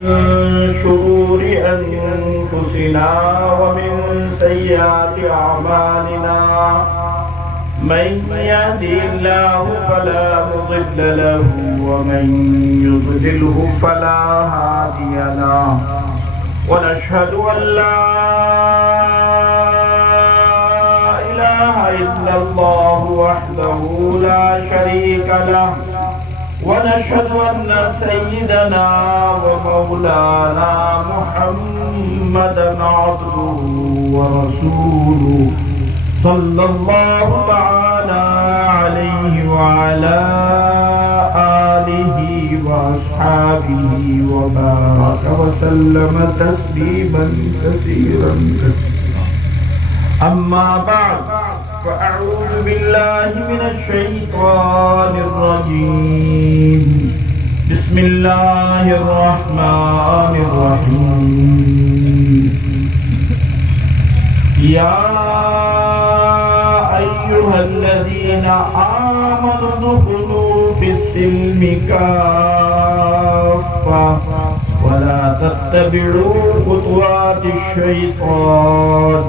من شرور أنفسنا ومن سيئات أعمالنا من يهدي الله فلا مضل له ومن يضلله فلا هادي له ونشهد أن لا إله إلا الله وحده لا شريك له ونشهد أن سيدنا ومولانا محمدا عبده ورسوله صلى الله تعالى عليه وعلى آله وأصحابه وبارك وسلم تسليما كثيرا أما بعد فأعوذ بالله من الشيطان الرجيم بسم الله الرحمن الرحيم يا أيها الذين آمنوا ادخلوا في السلم كافة ولا تتبعوا خطوات الشيطان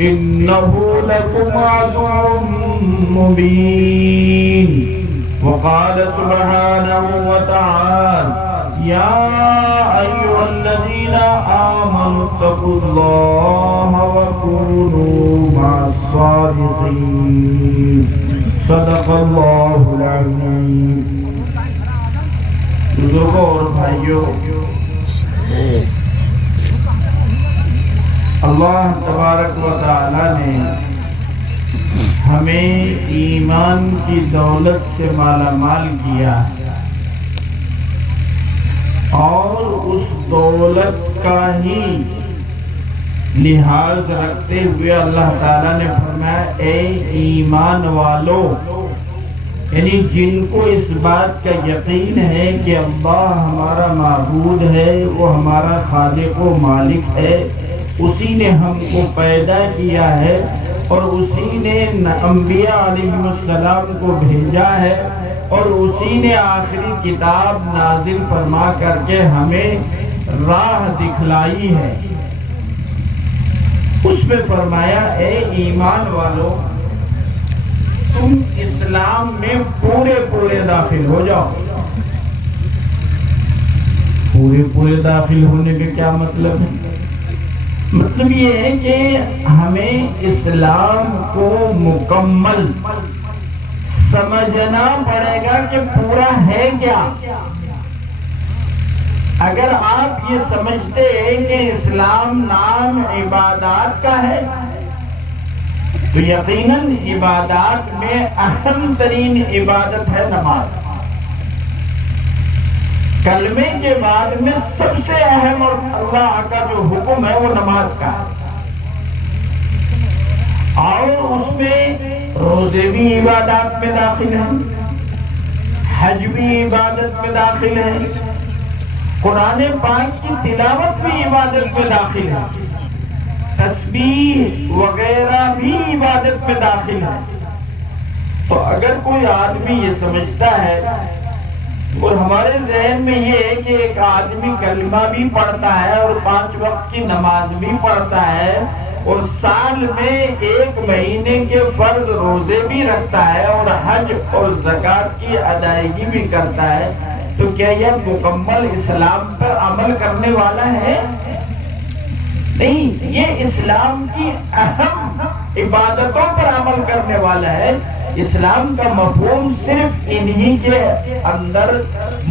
إنه لكم عدو مبين وقال سبحانه وتعالى يا أيها الذين آمنوا اتقوا الله وكونوا مع الصادقين صدق الله العظيم. بزرگوں اور بھائیوں، اللہ تبارک و تعالی نے ہمیں ایمان کی دولت سے مالا مال کیا اور اس دولت کا ہی لحاظ رکھتے ہوئے اللہ تعالیٰ نے فرمایا اے ایمان والو، یعنی جن کو اس بات کا یقین ہے کہ اللہ ہمارا معبود ہے، وہ ہمارا خالق و مالک ہے، اسی نے ہم کو پیدا کیا ہے اور اسی نے انبیاء علیہ السلام کو بھیجا ہے اور اسی نے آخری کتاب نازل فرما کر کے ہمیں راہ دکھلائی ہے. اس میں فرمایا اے ایمان والو، تم اسلام میں پورے داخل ہو جاؤ. پورے داخل ہونے کا کیا مطلب ہے؟ مطلب یہ ہے کہ ہمیں اسلام کو مکمل سمجھنا پڑے گا کہ پورا ہے کیا. اگر آپ یہ سمجھتے ہیں کہ اسلام نام عبادات کا ہے تو یقیناً عبادات میں اہم ترین عبادت ہے نماز. کلمے کے بعد میں سب سے اہم اور اللہ کا جو حکم ہے وہ نماز کا ہے، اور اس میں روزے بھی عبادات میں داخل ہیں، حج بھی عبادت میں داخل ہے، قرآن پاک کی تلاوت بھی عبادت میں داخل ہے، تسبیح وغیرہ بھی عبادت میں داخل ہے. تو اگر کوئی آدمی یہ سمجھتا ہے، اور ہمارے ذہن میں یہ ہے کہ ایک آدمی کلمہ بھی پڑھتا ہے اور 5 وقت کی نماز بھی پڑھتا ہے اور سال میں 1 مہینے کے فرض روزے بھی رکھتا ہے اور حج اور زکوٰۃ کی ادائیگی بھی کرتا ہے، تو کیا یہ مکمل اسلام پر عمل کرنے والا ہے؟ نہیں، یہ اسلام کی اہم عبادتوں پر عمل کرنے والا ہے. اسلام کا مفہوم صرف انہی کے اندر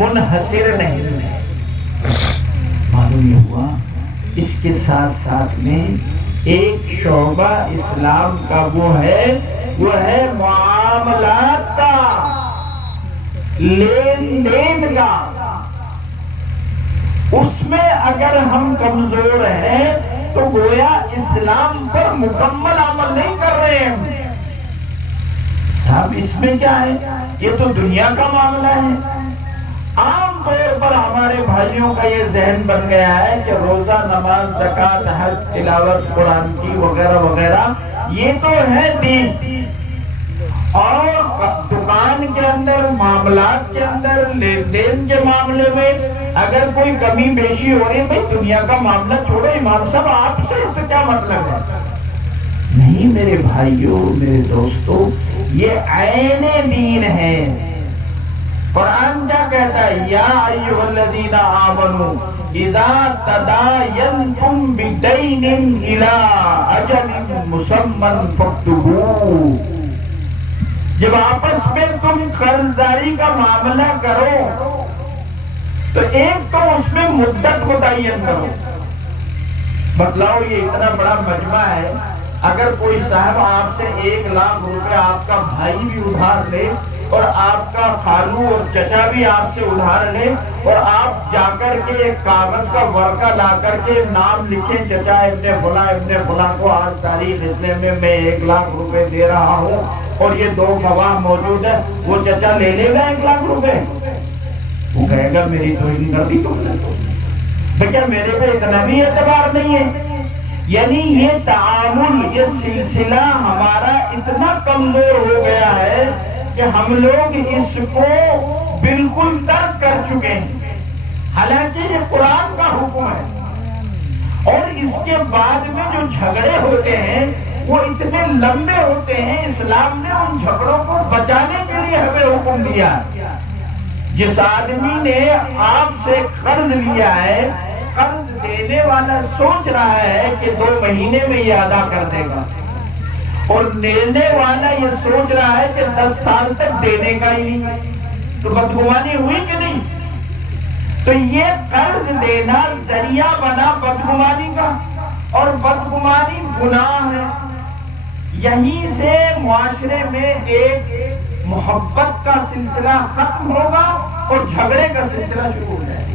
منحصر نہیں ہے. معلوم ہوا اس کے ساتھ ساتھ میں ایک شعبہ اسلام کا وہ ہے معاملات کا، لین دین کا. اس میں اگر ہم کمزور ہیں تو گویا اسلام پر مکمل عمل نہیں کر رہے ہیں. اب اس میں کیا ہے؟ یہ تو دنیا کا معاملہ ہے. عام طور پر ہمارے بھائیوں کا یہ ذہن بن گیا ہے کہ روزہ، نماز، زکوٰۃ، حج، تلاوت قرآن کی وغیرہ وغیرہ یہ تو ہے دین، اور دکان کے اندر، معاملات کے اندر، لین دین کے معاملے میں اگر کوئی کمی بیشی ہو رہی ہے، بھائی دنیا کا معاملہ چھوڑو، امام صاحب آپ سے اس سے کیا مطلب ہے؟ نہیں میرے بھائیوں، میرے دوستوں، یہ عین دین ہے۔ قرآن کیا کہتا ہے؟ یا ایھا الذین آمنوا اذا تداینتم بدین الی اجل مسمى فاکتبوہ، جب آپس میں تم قرضداری کا معاملہ کرو تو ایک تو اس میں مدت متعین کرو۔ بتلاؤ، یہ اتنا بڑا مجمع ہے، اگر کوئی صاحب آپ سے 1,00,000 روپے آپ کا بھائی بھی ادھار لے اور آپ کا خالو اور چچا بھی آپ سے ادھار لے، اور آپ جا کر کے ایک کاغذ کا ورقہ لا کر کے نام لکھیں، چچا ابن فلاں کو آج تاریخ اتنے میں 1,00,000 روپے دے رہا ہوں، اور یہ 2 گواہ موجود ہے، وہ چچا لے لے گا 1,00,000 روپے؟ وہ کہے گا میری تو ہی کر دی تم نے، تو کیا میرے پہ اتنا بھی اعتبار نہیں ہے؟ یعنی یہ تعامل، یہ سلسلہ ہمارا اتنا کمزور ہو گیا ہے کہ ہم لوگ اس کو بالکل ترک کر چکے ہیں، حالانکہ یہ قرآن کا حکم ہے۔ اور اس کے بعد میں جو جھگڑے ہوتے ہیں وہ اتنے لمبے ہوتے ہیں، اسلام نے ان جھگڑوں کو بچانے کے لیے ہمیں حکم دیا ہے۔ جس آدمی نے آپ سے قرض لیا ہے، قرض دینے والا سوچ رہا ہے کہ 2 مہینے میں یہ ادا کر دے گا، اور لینے والا یہ سوچ رہا ہے کہ 10 سال تک دینے کا ہی نہیں، تو بدگمانی ہوئی کہ نہیں؟ تو یہ قرض دینا ذریعہ بنا بدگمانی کا، اور بدگمانی گناہ ہے۔ یہیں سے معاشرے میں ایک محبت کا سلسلہ ختم ہوگا اور جھگڑے کا سلسلہ شروع ہو جائے گا۔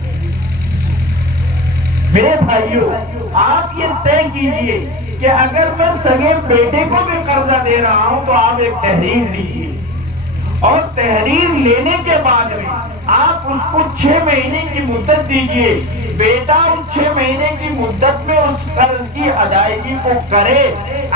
میرے بھائیوں، آپ یہ طے کیجئے کہ اگر میں سگے بیٹے کو بھی قرضہ دے رہا ہوں تو آپ ایک تحریر لیجئے، اور تحریر لینے کے بعد میں آپ اس کو 6 مہینے کی مدت دیجئے، بیٹا اس 6 مہینے کی مدت میں اس قرض کی ادائیگی کو کرے۔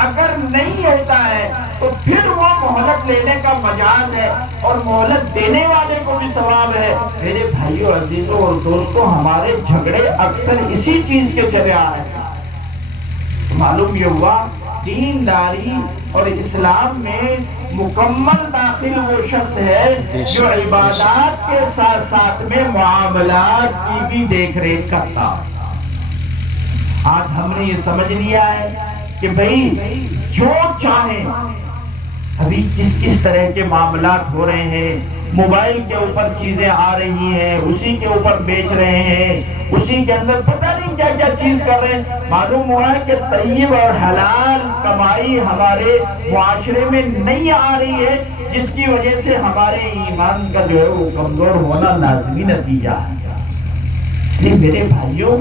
اگر نہیں ہوتا ہے تو پھر وہ مہلت لینے کا مجاز ہے، اور مہلت دینے والے کو بھی ثواب ہے۔ میرے بھائیوں، عزیزوں اور دوستوں، ہمارے جھگڑے اکثر اسی چیز کے چلے آ رہے ہیں۔ معلوم یہ ہوا دینداری اور اسلام میں مکمل داخل وہ شخص ہے جو عبادات کے ساتھ ساتھ میں معاملات کی بھی دیکھ ریکھ کرتا۔ آج ہم نے یہ سمجھ لیا ہے کہ بھئی جو چاہیں، ابھی کس طرح کے معاملات ہو رہے ہیں، موبائل کے اوپر چیزیں آ رہی ہیں، اسی کے اوپر بیچ رہے ہیں، اسی کے اندر پتہ نہیں کیا کیا چیز کر رہے ہیں۔ معلوم ہوا ہے کہ طیب اور حلال کمائی ہمارے معاشرے میں نہیں آ رہی ہے، جس کی وجہ سے ہمارے ایمان کا جو ہے وہ کمزور ہونا لازمی نتیجہ ہے۔ اس لیے میرے بھائیوں،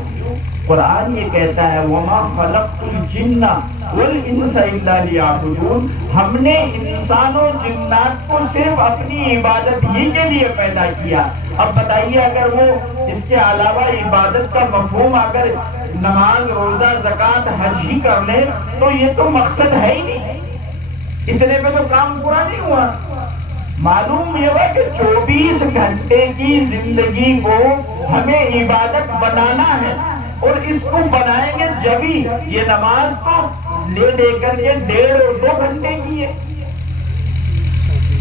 قرآن یہ کہتا ہے وَمَا خَلَقْتُ الْجِنَّ وَالْإِنسَ إِلَّا لِيَعْبُدُونَ، ہم نے انسان و جنات کو صرف اپنی عبادت ہی کے لیے پیدا کیا۔ اب بتائیے، اگر وہ اس کے علاوہ عبادت کا مفہوم اگر نماز، روزہ، زکوٰۃ، حج ہی کر لے تو یہ تو مقصد ہے ہی نہیں، اتنے پہ تو کام پورا نہیں ہوا۔ معلوم یہ ہوا کہ 24 گھنٹے کی زندگی کو ہمیں عبادت بنانا ہے، اور اس کو بنائیں گے جبھی یہ نماز تو لے کر کے 1.5 اور 2 گھنٹے کی ہے۔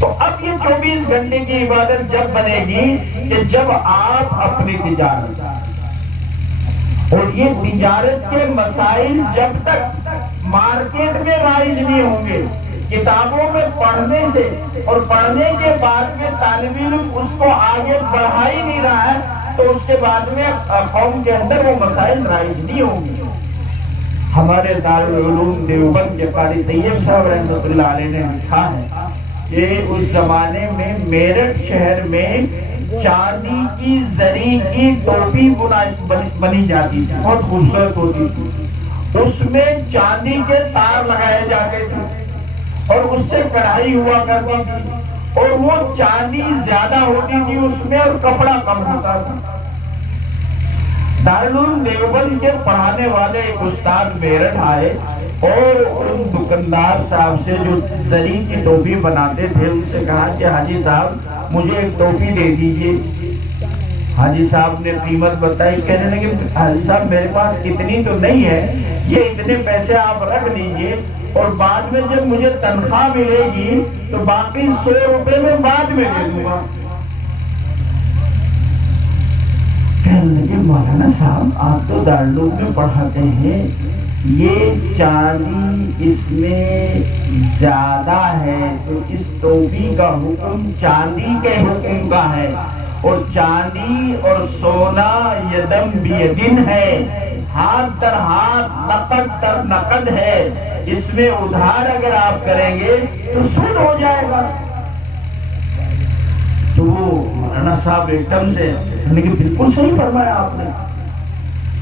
تو اب یہ 24 گھنٹے کی عبادت جب بنے گی کہ جب آپ اپنی تجارت، اور یہ تجارت کے مسائل جب تک مارکیٹ میں رائج نہیں ہوں گے، کتابوں میں پڑھنے سے اور پڑھنے کے بعد میں طالب علم اس کو آگے بڑھا ہی نہیں رہا ہے، تو اس کے بعد میں قوم کے اندر وہ مسائل رائج نہیں ہوں گے۔ ہمارے دارالعلوم دیوبند کے قاری طیب صاحب رحمۃ اللہ علیہ نے لکھا ہے کہ اس زمانے میں میرٹھ شہر میں چاندی کی زری کی ٹوپی بنی جاتی تھی، بہت خوبصورت ہوتی تھی، اس میں چاندی کے تار لگائے جاتے تھے اور اس سے کڑھائی ہوا کرتی تھی، اور وہ چاندی زیادہ ہوتی تھی اس میں اور کپڑا کم ہوتا تھا۔ دارالعلوم دیوبند کے پڑھانے والے ایک استاد میرٹھ آئے اور ان دکاندار صاحب سے جو زری کی ٹوپی بناتے تھے ان سے کہا کہ حاجی صاحب مجھے ایک ٹوپی دے دیجئے۔ حاجی صاحب نے قیمت بتائی، کہنے لگے حاجی صاحب میرے پاس اتنی تو نہیں ہے، یہ اتنے پیسے آپ رکھ لیجئے اور بعد میں جب مجھے تنخواہ ملے گی تو باقی 100 روپے میں بعد میں دے دوں گا۔ کہنے لگے مولانا صاحب آپ تو دارالعلوم میں پڑھاتے ہیں، یہ چاندی اس میں زیادہ ہے تو اس ٹوپی کا حکم چاندی کے حکم کا ہے، اور چاندی اور سونا یدم بیدن ہے، ہاتھ در ہاتھ نقد در نقد ہے، اس میں ادھار اگر آپ کریں گے تو سود ہو جائے گا۔ تو وہ مولانا صاحب ایک دم سے لیکن بالکل صحیح فرمایا آپ نے،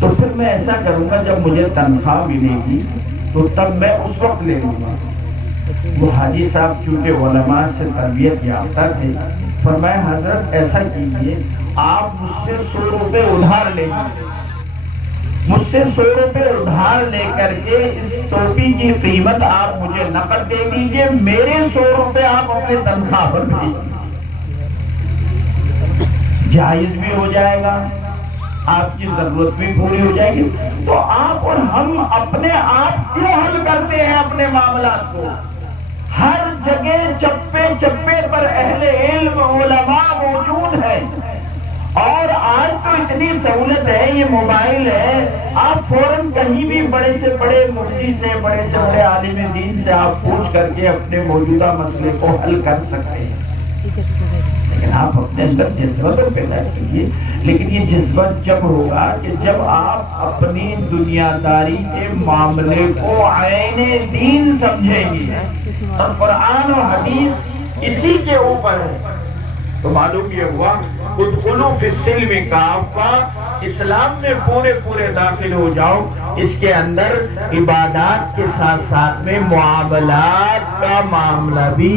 تو پھر میں ایسا کروں گا جب مجھے تنخواہ ملے گی تو تب میں اس وقت لے لوں گا۔ وہ حاجی صاحب چونکہ علماء سے تربیت یافتہ تھے، فرمایا حضرت ایسا کیجئے آپ مجھ سے 100 روپے ادھار لے لیجئے، مجھ سے 100 روپے ادھار لے کر کے اس ٹوپی کی قیمت آپ مجھے نقد دے دیجئے، میرے 100 روپے آپ اپنے تنخواہ پر بھیجیے، جائز بھی ہو جائے گا، آپ کی ضرورت بھی پوری ہو جائے گی۔ تو آپ اور ہم اپنے آپ کیوں حل کرتے ہیں اپنے معاملات کو؟ ہر جگہ چپے چپے پر اہل علم علماء موجود ہیں، اور آج تو اتنی سہولت ہے، یہ موبائل ہے، آپ فوراً کہیں بھی بڑے سے بڑے مفتی سے، بڑے سے بڑے عالم دین سے آپ پوچھ کر کے اپنے موجودہ مسئلے کو حل کر سکتے ہیں۔ لیکن آپ اپنے اندر جذبہ تو پیدا کیجیے، لیکن یہ جذبہ جب ہوگا کہ جب آپ اپنی دنیا داری کے معاملے کو عین دین سمجھیں گے، اور قرآن و حدیث اسی کے اوپر ہے، تو معلوم یہ ہوا ادخلوا فی السلم کافہ، اسلام میں پورے داخل ہو جاؤ۔ اس کے اندر عبادات کے ساتھ ساتھ میں معاملات کا معاملہ بھی